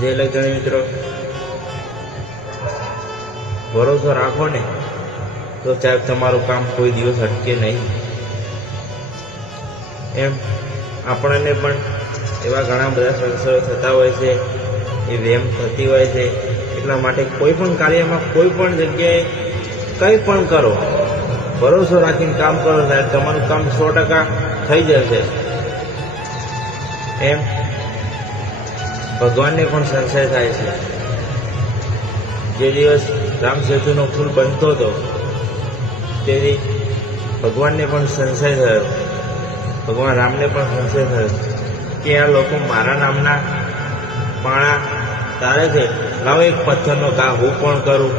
જે લગ્ન મિત્રો, ભરોસો રાખો ને, તો સાહેબ તમારું કામ કોઈ દિવસ અટકે નહીં. એમ આપણને પણ એવા ઘણા બધા સંશયો થતા હોય છે, એ વેમ થતી હોય છે, એટલા માટે કોઈ પણ કાર્યમાં કોઈ પણ જગ્યાએ કંઈ પણ કરો, ભરોસો રાખીને કામ કરો સાહેબ, તમારું કામ સો ટકા થઈ જશે. એમ ભગવાનને પણ સંશય થાય છે. જે દિવસ રામ સેતુનો પુલ બનતો હતો, તેથી ભગવાનને પણ સંશય થયો. ભગવાન રામને પણ સંશય થયો કે આ લોકો મારા નામના પાણા તારે છે? લાવ એક પથ્થરનો ઘા, હું પણ કરું.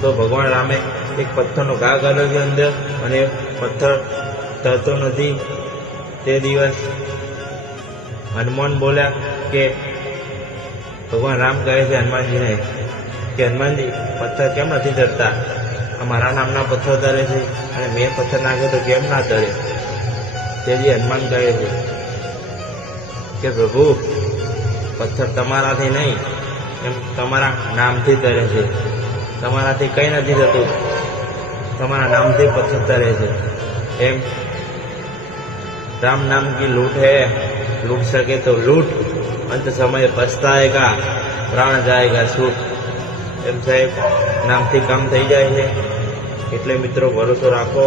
તો ભગવાન રામે એક પથ્થરનો ઘા કર્યો છે અંદર, અને પથ્થર તરતો નથી. તે દિવસ હનુમાન બોલ્યા કે ભગવાન રામ કહે છે, હનુમાનજીને, કે હનુમાનજી, પથ્થર કેમ નથી ધરતા? અમારા નામના પથ્થર ધરે છે અને મેં પથ્થર નાખ્યો તો કેમ ના ધરે? તેથી હનુમાન કહે છે કે, પ્રભુ, પથ્થર તમારાથી નહીં, એમ તમારા નામથી ધરે છે. તમારાથી કંઈ નથી થતું. તમારા નામથી પથ્થર ધરે છે. એમ રામ નામ કી લૂંટ હે लूट सके तो लूट अंत समय पछताएगा પ્રાણ જાયગા છૂટ એમ સાહેબ નામથી કામ થઈ જાય છે એટલે મિત્રો ભરોસો રાખો